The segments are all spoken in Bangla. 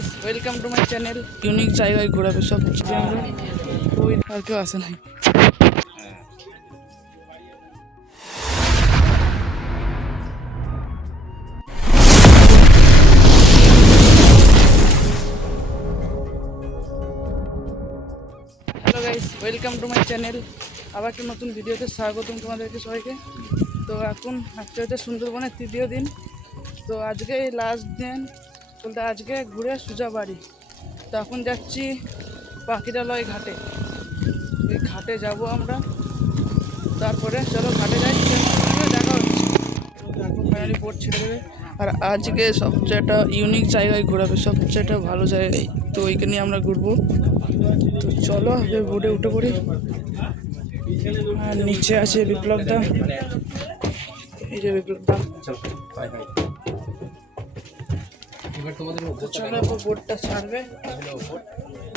Guys welcome to my channel. Unique জায়গায় ঘোরাবে সব কিছু আমরা ওই আর কেউ আসে নাই। Hello guys welcome to my channel. আবার একটা নতুন ভিডিওতে স্বাগতম তোমাদেরকে সবাইকে। তো এখন হচ্ছে সুন্দরবনের তৃতীয় দিন। তো আজকে লাস্ট দিন বলতে আজকে ঘুরে সোজা বাড়ি। তো এখন যাচ্ছি পাখিরালয় ঘাটে। ওই ঘাটে যাব আমরা, তারপরে চলো ঘাটে যাই, দেখা হচ্ছে। এখন ফাইনালি বোট ছেড়ে দেবে। আর আজকে সবচেয়ে একটা ইউনিক জায়গায় ঘোরাবে, সবচেয়ে একটা ভালো জায়গায়। তো ওইখানে আমরা ঘুরবো। তো চলো বোটে উঠে পড়ি। আর নিচে আছে বিপ্লবদা, এই যে বিপ্লবদা। চলো বোটটা ছাড়বে,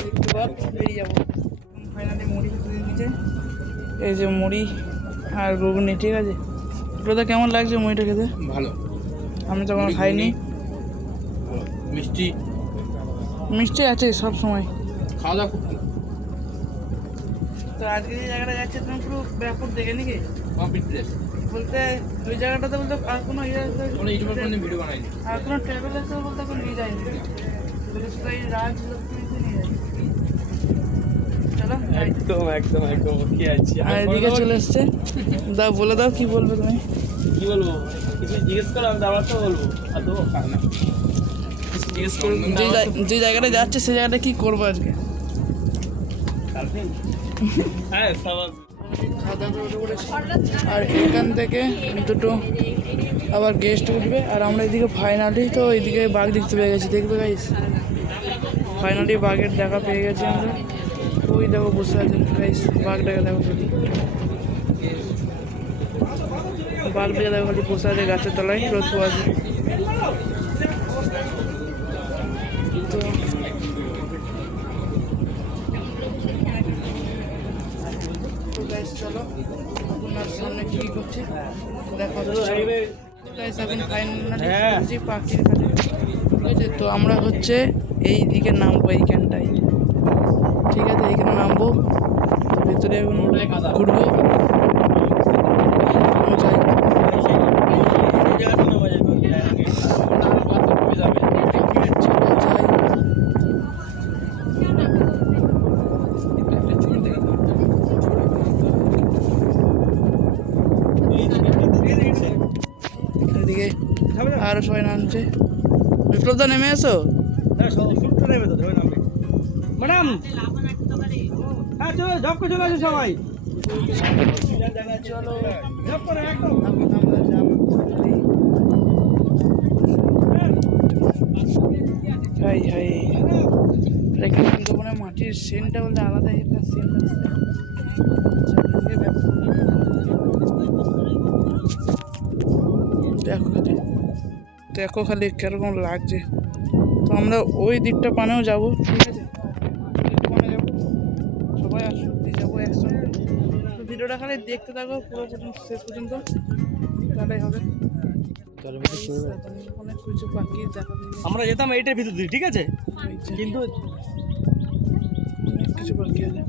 একটু বাদ বেরিয়ে যাবো। ফাইনালি মুড়ি তুলে নিচে, এই যে মুড়ি আর ঘুগনি, ঠিক আছে। বিপ্লবদা কেমন লাগছে মুড়িটা খেতে? ভালো। আমি তো কোনো খাইনি। মিষ্টি মিষ্টি আছে সব সময়, খাওয়া দাওয়া খুব। তো আজকে যে জায়গাটা যাচ্ছে তুমি পুরো ব্যাপক দেখে নাকি কমপ্লিট প্লেস বলতে ওই জায়গাটাতে বলতে আর কোনো কোনো ইউটিউবার কোনো ভিডিও বানাইনি, আর কোনো ট্রাভেল এসে বলতে এখন নিয়ে যায়নি, বলে শুধু এই রাজ লক্ষ্মীতে নিয়ে যায়। চলো একদম একদম একদম ওকে আছি। আর এদিকে চলে এসছে। দাও বলে দাও কি বলবে তুমি। কি বলবো, কিছু জিজ্ঞেস করো, আমি আবার তো বলবো। আর তো না জিজ্ঞেস করো, যে জায়গাটা যাচ্ছে সেই জায়গাটা কি করবো আজকে। হ্যাঁ সবাই আর এখান থেকে দুটো আবার গেস্ট উঠবে। আর আমরা এদিকে ফাইনালি তো এইদিকে বাঘ দেখতে পেয়ে গেছি, দেখবে গাইস। ফাইনালি বাঘের দেখা পেয়ে গেছি আমরা। ওই দেখো বসে আছে গাইস, বাঘটাকে দেখো, বাঘটাকে দেখো খালি বসে আছে গাছের তলায়, রোদ আছে। তো গাইস চলো আপনার সামনে কি করছি দেখো। গাইস এখন ফাইনালি পাখির ঘাটে, ঠিক আছে। তো আমরা হচ্ছে এই দিকে নামবো, এইখানটাই, ঠিক আছে। এইখানে নামবো, ভেতরে এখন ঘুরবো। এদিকে আরো সবাই নামছে। বিপ্লবদা নেমে এসো। ম্যাডাম হ্যাঁ চলো জব করে চলে আসো সবাই। চলো জব করে একদম এখন আমরা যাবো। হাই হাই, এখানে সুন্দরবনের মাটির সেন্টটা বলতে আলাদা একটা সেন্ট আসছে। দেখো খালি, দেখো খালি কিরকম লাগছে। তো আমরা ওই দিকটা পানেও যাবো, ঠিক আছে। পানে যাবো, সবাই আসতে যাবো একসঙ্গে। তো ভিডিওটা খালি দেখতে থাকো পুরো পর্যন্ত, শেষ পর্যন্ত, তাহলেই হবে। অনেক কিছু বাকি দেখা যাবে। আমরা যেতাম এইটার ভিতর দিয়ে, ঠিক আছে, কিন্তু অনেক কিছু বাকি আছে।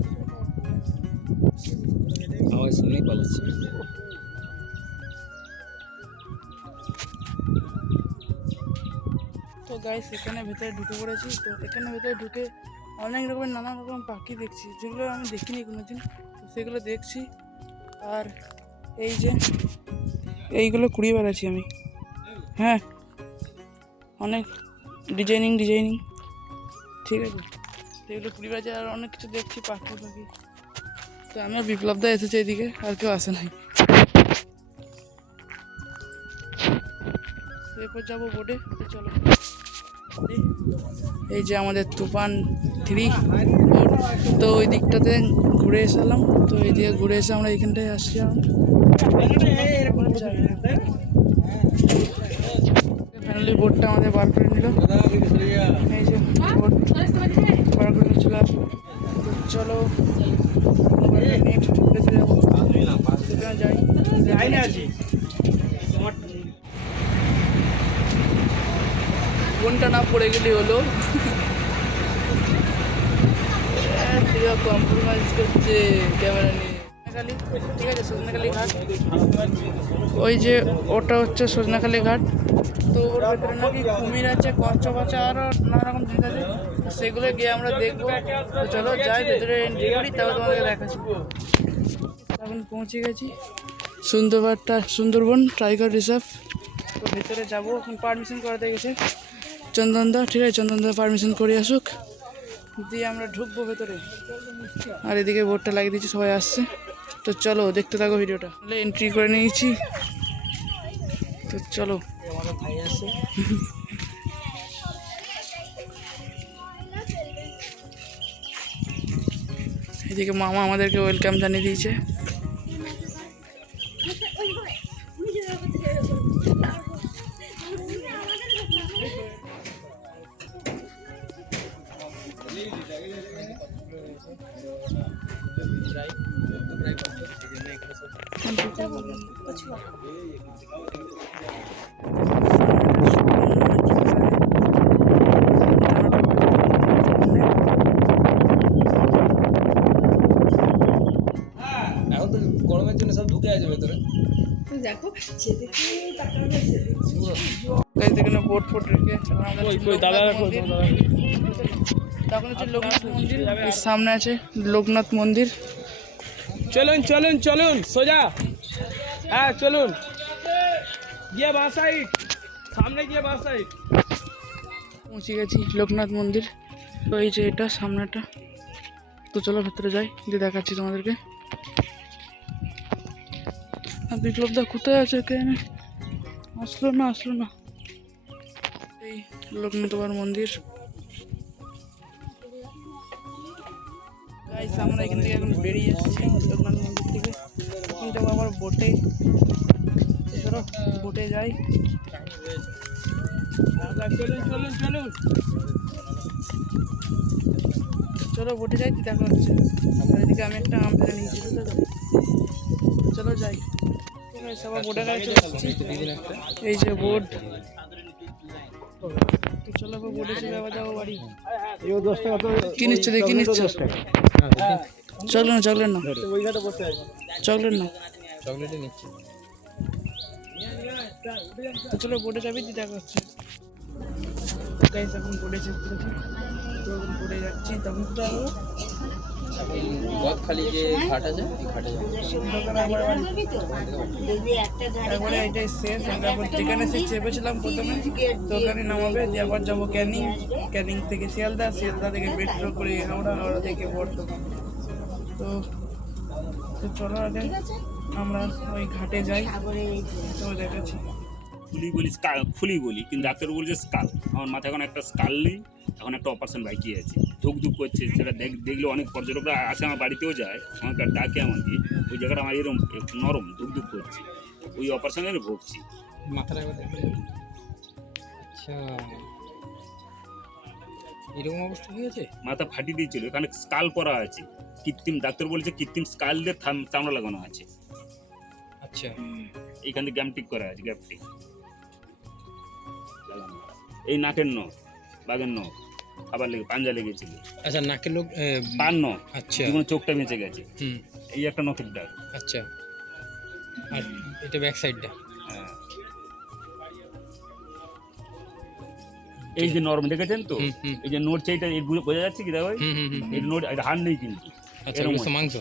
আমার শুনেই পালাচ্ছি। তো গাইস এখানে ভেতরে ঢুকে পড়েছি। তো এখানে ভেতরে ঢুকে অনেক রকমের নানা রকম পাখি দেখছি, যেগুলো আমি দেখিনি কোনোদিন। তো সেগুলো দেখছি। আর এই যে এইগুলো কুড়িয়ে বেড়াচ্ছি আমি। হ্যাঁ অনেক ডিজাইনিং, ঠিক আছে। সেগুলো কুড়িয়ে বেড়াচ্ছি আর অনেক কিছু দেখছি পাখি। তো আমিও বিপ্লবদা এসেছে এদিকে, আর কেউ আসে নাই। এরপর যাবো বোটে। তো চলো, এই যে আমাদের তুফান 3 বোট। তো ওই দিকটাতে ঘুরে এসেলাম। তো এই দিকে ঘুরে এসে আমরা এইখানটায় আসছি। ফাইনালি বোটটা আমাদের বার করে নিল। এই যে বোট বার করে চলে আসলো। চলো নেক্সট প্লেসে যাবো, যাই। কোনটা না পড়ে গেলে হলো। প্রিয় কম্প্রোমাইজ করছে ক্যামেরা নিয়ে। ঠিক আছে, সজনাখালি ঘাট, ওই যে ওটা হচ্ছে সজনাখালি ঘাট। তো ওর ভেতরে নাকি কুমির আছে, কচ্ছপ আছে, আরও নানা রকম জিনিস আছে, সেগুলো গিয়ে আমরা দেখবো। তো চলো যাই ভেতরে এন্ট্রি করি, তারপর তোমাদেরকে দেখাচ্ছি। এখন পৌঁছে গেছি সুন্দরবন টাইগার রিজার্ভ। তো ভেতরে যাবো, এখন পারমিশন করাতে গেছে চন্দনদা। ঠিক আছে, চন্দনদা পারমিশন করে আসুক, দিয়ে আমরা ঢুকবো ভেতরে। আর এদিকে বোর্ডটা লাগিয়ে দিয়েছি, সবাই আসছে। তো চলো দেখতে থাকো ভিডিওটা। এন্ট্রি করে নিয়েছি, তো চলো। ভাই আসছে, এদিকে মামা আমাদেরকে ওয়েলকাম জানিয়ে দিয়েছে। এখন তো গরমের জন্য সব ঢুকে আছে ভেতরে। দেখো এখানে বোট ফোট রেখে তখন হচ্ছে লোকনাথ মন্দির, এর সামনে আছে লোকনাথ মন্দির। চলুন চলুন চলুন সোজা, হ্যাঁ চলুন, গিয়ে বাঁ সাইড, সামনে গিয়ে বাঁ সাইড। পৌঁছে গেছি লোকনাথ মন্দির। তো এই যে এটা সামনেটা। তো চলো ভেতরে যাই, দিয়ে দেখাচ্ছি তোমাদেরকে। আর বিপ্লবদা কোথায় আছে, কেন আসলো না। এই লোকনাথ বাবার মন্দির। গাইস আমরা এখান থেকে এখন বেরিয়ে এসেছি লোকনাথ মন্দির থেকে। এখন যাবো আবার বোটে। চলো বোটে যাই। চলুন চলুন চলুন, চলো বোটে যাই, দেখা হচ্ছে। আর এদিকে আমি একটা আম ফেলে নিয়েছি, বুঝলে তো? চলো যাই। সবাই বোটে গাড়ি চলে এসেছি, এই যে বোট। তো চলো বোটে চলে আবার যাবো বাড়ি। কি নিচ্ছ দেখি, কি নিচ্ছ? চকলেট না, চকলেট না, চকলেট না, চকলেটে নিচ্ছি। তো চলো বোটে যাবি, দেখা হচ্ছে। গাইস এখন বোটে চেক করেছি, তো এখন বোটে যাচ্ছি। তখন কোথায় যাবো? গদখালি যে ঘাট আছে, এই ঘাটে যাবো। একবারে এটাই শেষ। তারপর যেখানে সে চেপেছিলাম প্রথমে, তো ওখানে নামাবে, দিয়ে আবার যাবো ক্যানিং থেকে শিয়ালদা থেকে মেট্রো করে হাওড়া থেকে বর্ধমান। তো চলো আগে আমরা ওই ঘাটে যাই, তো দেখাচ্ছি। ফুলি বলি, কিন্তু ডাক্তার বলছে স্কাল। আমার মাথায় এখন একটা স্কাল নেই, এখন একটা অপারেশন বাকি আছে, ধুক করছে। সেটা দেখলে অনেক পর্যটকরা আসে, আমার বাড়িতেও যায়, আমাকে ডাকে আমাকে। ওই জায়গাটা আমার এরকম একটু নরম, ধুক করছে, ওই অপারেশনের ভুগছি। মাথাটা একবার দেখো। আচ্ছা, এরকম অবস্থা হয়েছে? মাথা ফাটিয়ে দিয়েছিল, এখানে স্কাল করা আছে, কৃত্রিম। ডাক্তার বলেছে কৃত্রিম স্কাল দিয়ে চামড়া লাগানো আছে। আচ্ছা, এইখান থেকে গ্যামটিক করা আছে, গ্যাপটিক। এই নাকের নখ, বাঘের নখ খাবার লেগে পাঞ্জা লেগেছিল। আচ্ছা, নাকের লোক পান নখ, আচ্ছা, কোনো চোখটা বেঁচে গেছে। হুম, এই একটা নখের দাগ। আচ্ছা। আর এটা ব্যাক সাইডটা? হ্যাঁ। এই যে নরম দেখেছেন তো, হুম, হুম, এই যে নড়ছে, এটা বোঝা যাচ্ছে কি দেখো, হুম, হুম, হুম, এই নড়, এটা হাড় নেই কিন্তু। আচ্ছা, এরকম এগুলো তো মাংস।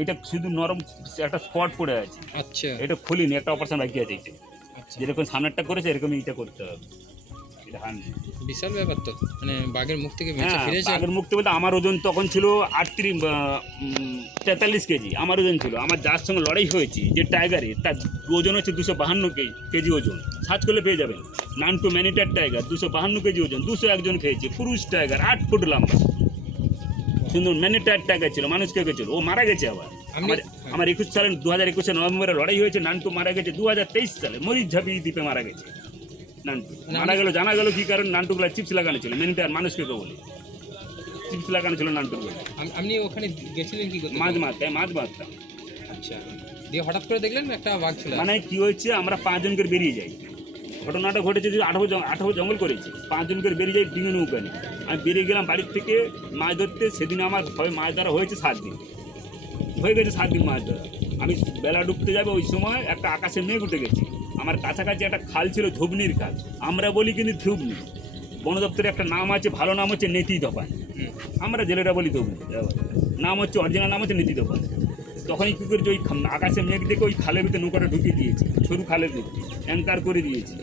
এটা শুধু নরম, একটা স্পট পড়ে আছে। আচ্ছা, এটা খুলিনি, একটা অপারেশন বাকি আছে। এটা আচ্ছা, যেরকম সামনেরটা করেছে এরকম এইটা করতে হবে। এটা হাড় নেই। বিশাল ব্যাপার তো, মানে বাঘের মুখ থেকে বেঁচে হ্যাঁ, ফিরেছে। আগের মুক্তি বলতে আমার ওজন তখন ছিল 43 কেজি আমার ওজন ছিল। আমার যার সঙ্গে লড়াই হয়েছে যে টাইগারে, তার ওজন হচ্ছে 252 কেজি ওজন। সার্চ করলে পেয়ে যাবেন, নান্টু ম্যানিটার টাইগার, 252 কেজি ওজন, 201 জন খেয়েছে। পুরুষ টাইগার, 8 ফুট লম্বা, সুন্দর ম্যানিটার টাইগার ছিল, মানুষ খেয়েছিল। ও মারা গেছে আবার। আমার 21 সালে 2021 নভেম্বরে লড়াই হয়েছে। নান্টু মারা গেছে 2023 সালে মরিচ ঝাপি দ্বীপে মারা গেছে। নান্টু মারা গেল, জানা গেল কি কারণ? নান্টুগুলা চিপস লাগানো ছিল, ম্যানিটার মানুষ খেতে বলে চিপস লাগানো ছিল নান্টুর বলে। আপনি ওখানে গেছিলেন কি করতে? মাছ মারতাম। আচ্ছা, দিয়ে হঠাৎ করে দেখলেন একটা বাঘ ছিল। মানে কি হয়েছে, আমরা 5 জন করে বেরিয়ে যাই, ঘটনাটা ঘটেছে যে 18 জঙ্গল করেছে, 5 জন করে বেরিয়ে যায় ডিঙে নৌকা নিয়ে। আমি বেরিয়ে গেলাম বাড়ির থেকে মাছ ধরতে। সেদিন আমার হয় মাছ ধরা হয়েছে 7 দিন, হয়ে গেছে 7 দিন মাছ ধরা। আমি বেলা ডুবতে যাবে ওই সময় একটা আকাশে মেঘ উঠে গেছে। আমার কাছাকাছি একটা খাল ছিল, ধুবনির খাল, আমরা বলি কিন্তু ধুবনি। বন দপ্তরে একটা নাম আছে, ভালো নাম হচ্ছে নেতি দপান, আমরা জেলেরা বলি ধুবনি, নাম হচ্ছে অরিজিনাল নাম হচ্ছে নেতি দপান। তখনই কী করেছে, ওই আকাশে মেঘ দেখে ওই খালের ভিতরে নৌকাটা ঢুকিয়ে দিয়েছে, সরু খালের ভিতরে অ্যাঙ্কার করে দিয়েছে।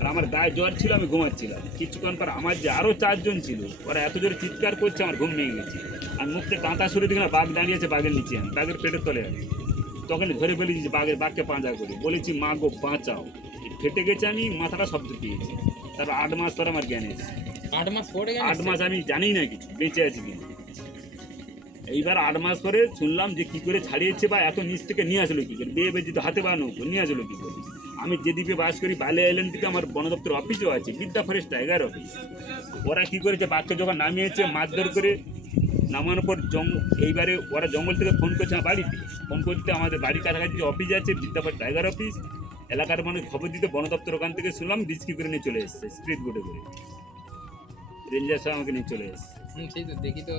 আর আমার গায়ে জ্বর ছিল, আমি ঘুমাচ্ছিলাম। কিছুক্ষণ পর আমার যে আরও 4 জন ছিল, ওরা এত জোরে চিৎকার করছে, আমার ঘুম ভেঙে গেছে। আর মুখতে কাঁটা সরে দিকে না বাঘ দাঁড়িয়েছে, বাঘের নিচে, আমি বাঘের পেটের তলে আছে। তখন ধরে ফেলেছি যে বাঘকে পাঁজা করে বলেছি, মা গো বাঁচাও। ফেটে গেছে, আমি মাথাটা শব্দ পেয়েছি। তারপর 8 মাস পর আমার জ্ঞান এসেছে। 8 মাস পরে 8 মাস আমি জানি না কিছু, বেঁচে আছি কিনা। এইবার 8 মাস পরে শুনলাম যে কী করে ছাড়িয়েছে বা এত নিচ থেকে নিয়ে আসলো কী করে, বেয়ে বেজিত হাতে বা নৌকো নিয়ে আসলো কী করে। আমি যে দ্বীপে বাস করি বালি আইল্যান্ড থেকে আমার বন দপ্তর অফিসও আছে, বিদ্যা ফরেস্ট টাইগার অফিস। ওরা কী করেছে, বাঘকে যখন নামিয়েছে মারধর করে নামানোর পর এইবারে ওরা জঙ্গল থেকে ফোন করছে আমার বাড়িতে। ফোন করতে আমাদের বাড়ির কাছাকাছি অফিস আছে, বিদ্যা ফরেস্ট টাইগার অফিস। এলাকার মানুষ খবর দিতে বন দপ্তর ওখান থেকে শুনলাম রিস্কি করে নিয়ে চলে এসছে, স্পিড বোটে করে রেঞ্জার সাহেব আমাকে নিয়ে চলে এসছে। সেই তো দেখি তো,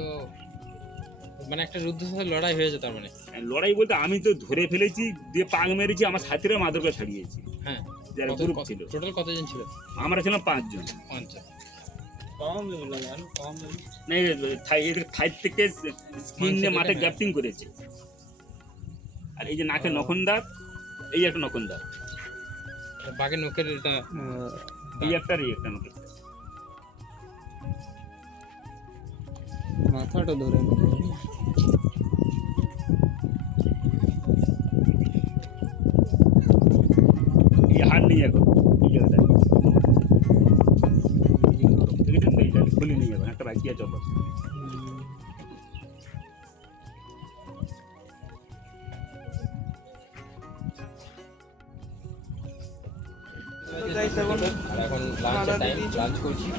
মানে একটা যুদ্ধের সাথে লড়াই হয়েছে তার মানে। লড়াই বলতে আমি তো ধরে ফেলেছি, দিয়ে পাক মেরেছি, আমার সাথীরা মাদরকে ছাড়িয়েছি। হ্যাঁ, যারা গ্রুপ ছিল, টোটাল কতজন ছিল? আমরা ছিলাম 5 জন। থাই থেকে স্কিন নিয়ে মাঠে গ্যাপটিং করেছে। আর এই যে নাকে নখনদার, এই একটা নখনদার, বাঘের নখের এটা এই একটা নখের মাথাটা ধরে এই হাড় নেই এখন, এই জায়গাটা দেখেছেন তো, এইটা খুলে নিয়ে যাবেন, একটা বাকি আছে অবশ্য। এখন লাঞ্চের টাইম, লাঞ্চ করছি।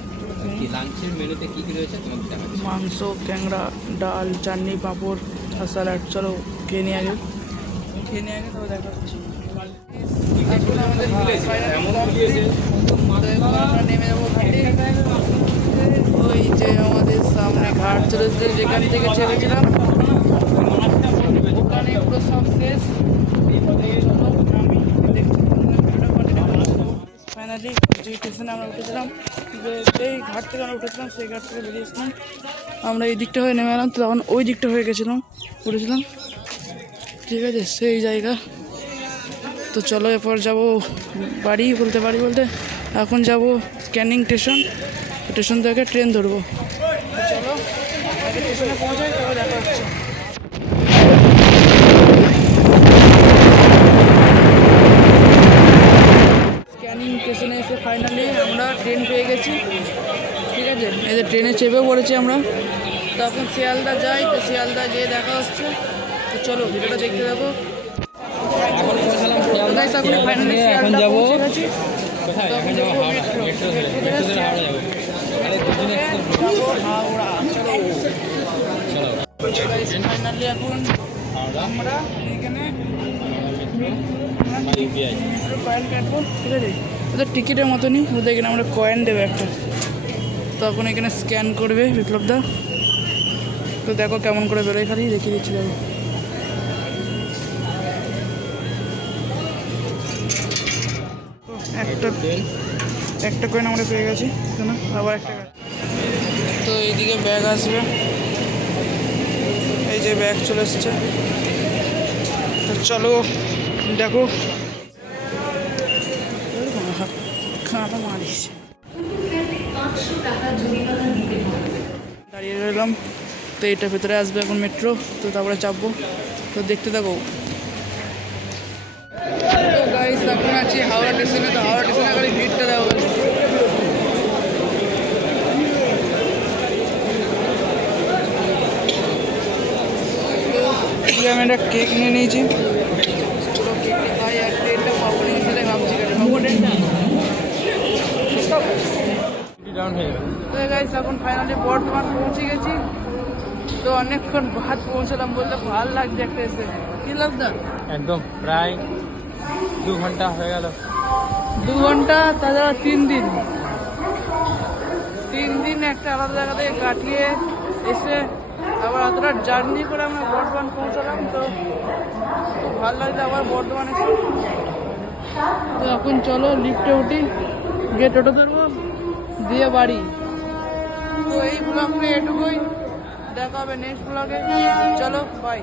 কি লাঞ্চের মেনুতে কি কি রয়েছে তোমাদের দেখাচ্ছি। মাংস, ক্যাংড়া, ডাল, চাটনি, পাঁপড় আর স্যালাড। চলো খেয়ে নিয়ে আগে তবে দেখা হচ্ছে। এখন আমাদের আমরা নেমে যাবো ঘাটে। ওই যে আমাদের সামনে ঘাট চলেছে, যেখান থেকে ছেড়েছিলাম ওখানে পুরো সব শেষ। ফাইনালি যে স্টেশনে আমরা উঠেছিলাম, যেই ঘাট থেকে আমরা উঠেছিলাম সেই ঘাট থেকে বেরিয়েছিলাম। আমরা এই দিকটা হয়ে নেমে এলাম, তো তখন ওই দিকটা হয়ে গেছিলাম, উঠেছিলাম। ঠিক আছে, সেই জায়গা। তো চলো এরপর যাবো বাড়ি বলতে এখন যাব ক্যানিং স্টেশন থেকে ট্রেন ধরবো। চলো আগে স্টেশনে পৌঁছাই, তবে দেখা হচ্ছে। ক্যানিং স্টেশনে এসে ফাইনালি আমরা ট্রেন পেয়ে গেছি। ঠিক আছে, এই যে ট্রেনে চেপে পড়েছি আমরা। তো এখন শিয়ালদা যাই, তো শিয়ালদা গিয়ে দেখা হচ্ছে। তো চলো ভিডিওটা দেখতে থাকো। এখন যাবো ফাইনালি এখন আমরা এখানে কয়েন কাটবো। ঠিক আছে, ওদের টিকিটের মতনই, ওদের এখানে আমরা কয়েন দেবে একটা। তখন এখানে স্ক্যান করবে বিপ্লবদা। তো দেখো কেমন করে বেরোয়, খালি দেখিয়ে দিচ্ছি। দেখো একটা কয়েন আমরা পেয়ে গেছি, আবার একটা। তো এইদিকে ব্যাগ আসবে, এই যে ব্যাগ চলে এসছে। তো চলো দেখো, মারিস দাঁড়িয়ে রইলাম। তো এইটার ভেতরে আসবে এখন মেট্রো, তো তারপরে চাপবো। তো দেখতে থাকো। গাইস এখন আছি হাওড়া স্টেশনে। তো হাওড়া স্টেশনে খালি ভিড়টা দেওয়া হয়েছে। আমি একটা কেক নিয়ে নিয়েছি, পুরো কেকটা খাই আর ট্রেনটা পাবো না, সেটাই ভাবছি পাবো ট্রেনটা। তো গাইস এখন ফাইনালি বর্ধমান পৌঁছে গেছি। তো অনেকক্ষণ বাদ পৌঁছলাম, বলতে ভালো লাগছে একটা এসে। কি লাগতো একদম প্রায় 2 ঘন্টা হয়ে গেল 2 ঘন্টা, তাছাড়া 3 দিন একটা আলাদা জায়গা থেকে কাটিয়ে এসে আবার এতটা জার্নি করে আমরা বর্ধমান পৌঁছালাম। তো খুব ভালো লাগছে আবার বর্ধমান এসে। তো এখন চলো লিফটে উঠি, গিয়ে টোটো ধরবো, দিয়ে বাড়ি। তো এই ব্লগে এটুকুই, দেখা হবে নেক্সট ব্লগে। চলো বাই।